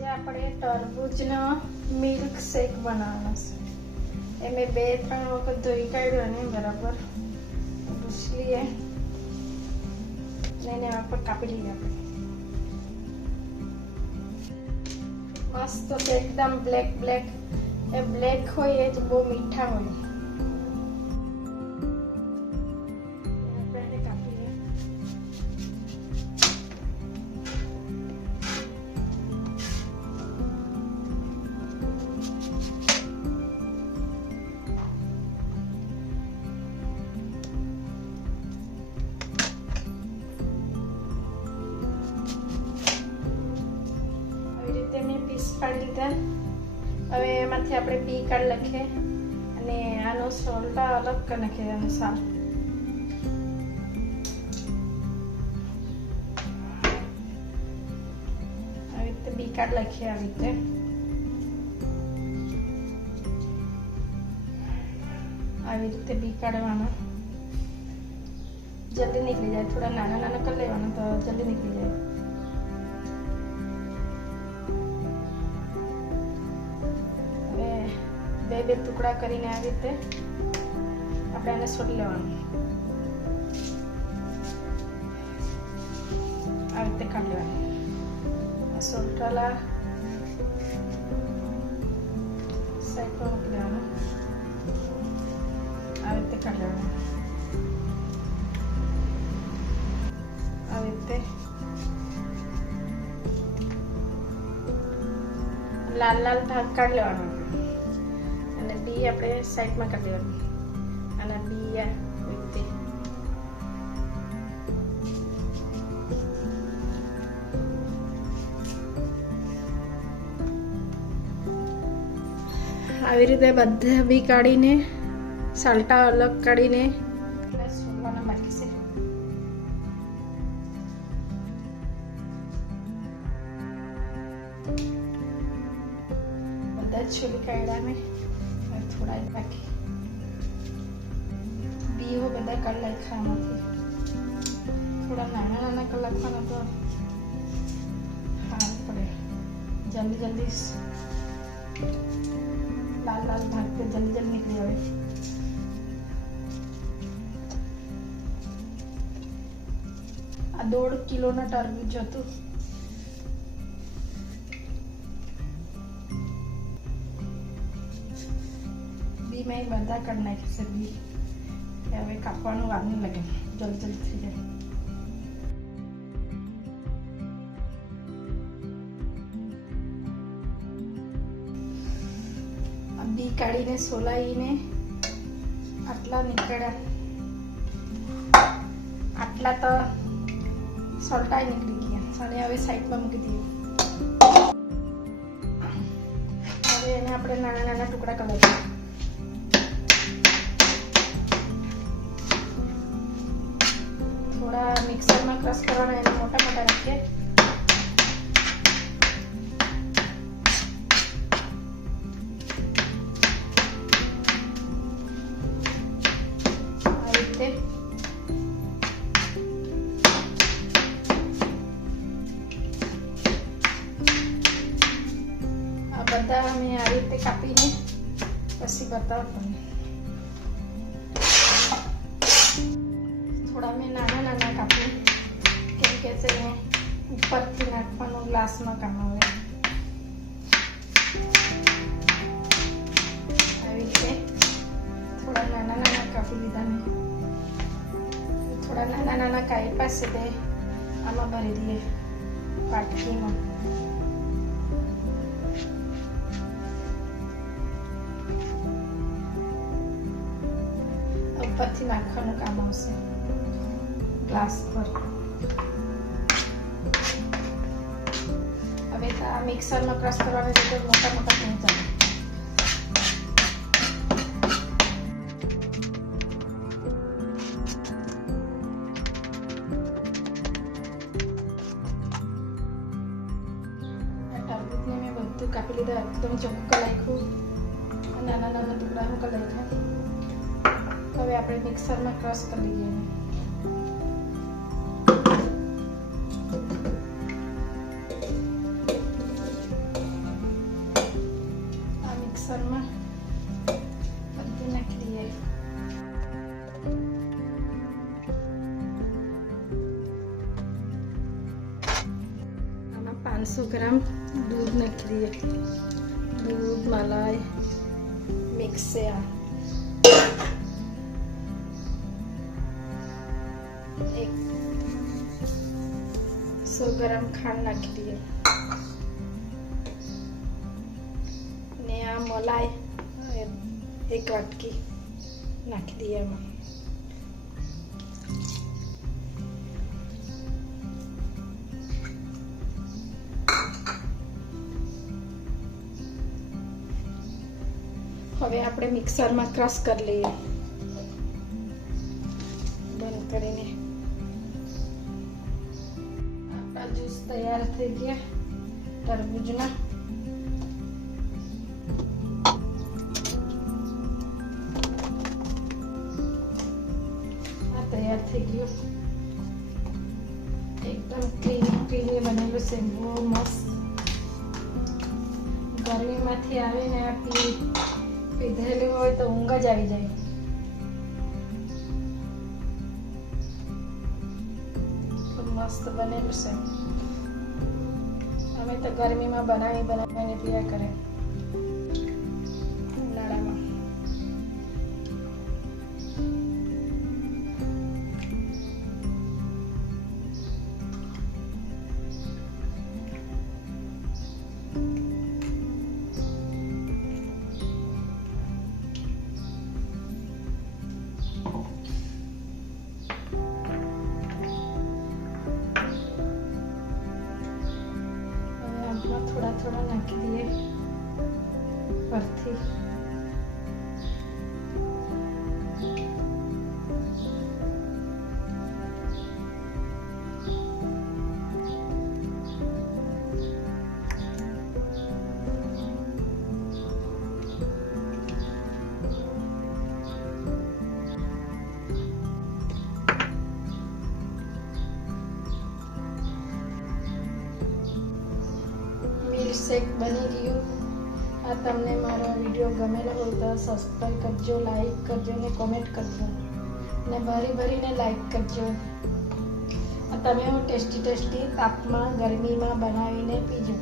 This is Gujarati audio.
આજે આપણે તરબૂચનો મિલ્ક શેક બનાવવાનો છે। એ મેં 2-3 વખત ધોઈ કાઢ્યો ને બરાબર લઈએ એને આપણે કાપી લઈએ। આપણે મસ્ત છે એકદમ બ્લેક એ બ્લેક હોય એ જ બહુ મીઠા હોય। पीस पाड़ी लीधा। हवे एमांथी आपणे बी काढ नाखीए अने आनो सोल्टा अलग कर नाखीए अनुसार। आ रीते बी काढ नाखीए। आ रीते આવી રીતે બી કાઢવાના જલ્દી નીકળી જાય। થોડા નાના નાના કરી લેવાના તો જલ્દી નીકળી જાય। બે ટુકડા કરીને આ રીતે આપણે આને સોલી લેવાનું। આ રીતે કાઢી લેવાનું। સોલટાલા સાઈડ પર મૂકી દેવાનું। આ રીતે કાઢી લેવાનું। આ રીતે લાલ લાલ ભાગ કાઢી લેવાનો। बी अपने साइड में कर देवानी અને બી આ રીતે આવી રીતે બધા બી કાઢીને સાલ્ટા અલગ કાઢીને સોલવાના બાકી છે। બધા છોલી કાઢ્યા મેં थोड़ा बाकी बी हो बदा कर लखा थोड़ा नाना नाना कर लखा तो हाँ पड़े जल्दी जल्दी लाल लाल भाग पे जल्दी जल्दी निकली आए। आ 1.5 किलो ना टरबूज हतुं। बी में बधा कर नाखी से बी हवे कापवानुं वार नहीं लगे जल्दी जल्दी थी जाए। बी काढ़ीने सोलाईने आटला निकळ्या आटला तो सोल्टाई निकली गया अने हवे साइड में मूकी दीए। हवे एने आपणे नाना नाना टुकड़ा कर लईए। थोड़ा मिक्सर में क्रश करवाना है मोटा मोटा रखिए। आ रीते आ बधा मैं आ रीते कापीने पछी बतावुं तमने। थोड़ा मैं नाना नाना कापू केम के से ऊपर थी नाखवानुं ग्लास में काम आवे। આવી રીતે થોડા નાના નાના કાપી લીધા મેં। થોડા નાના નાના કાપ્યા છે તે આમાં ભરી દઈએ પાટકીમાં। ઉપરથી નાખવાનું કામ આવશે ग्लास पर। हवे आ मिक्सर में क्रश करवाने लिए मोटा मोटा नहीं जाए। टरबूज ने मैं बधु कापी लीधा एकदम चोख्खुं कर नाख्युं नाना नाना टुकड़ा कर नाख्या। हवे आपणे मिक्सर में क्रश कर लीए। 500 ગ્રામ दूध નાખી દઈએ. दूध मलाई मिक्स से आ 100 ગ્રામ ખાંડ નાખી દઈએ ને આ મલાઈ 1 વાટકી નાખી દઈએ એમાં. હવે આપણે મિક્સરમાં ક્રશ કરી લઈએ બંધ કરીને. આપણા જ્યુસ તૈયાર થઈ ગયા તરબૂચના. આ તૈયાર થઈ ગયું. એકદમ ક્રીમી બનેલું છે. બહુ મસ્ત. ગરમીમાંથી આવીને આ પીધેલું હોય તો ઊંઘ જ આવી જાય. મસ્ત બનેલું છે. અમે તો ગરમીમાં બનાવીને પીયા કરે ઉનાળામાં. થોડા નાખી દઈએ પરથી. શેક બની ગયું. આ તમને મારો વિડીયો ગમેલો હોય તો સબસ્ક્રાઈબ કરજો, લાઈક કરજો ને કોમેન્ટ કરજો ને ભરીને લાઈક કરજો. તમે ટેસ્ટી તાપમાં ગરમીમાં બનાવીને પીજો.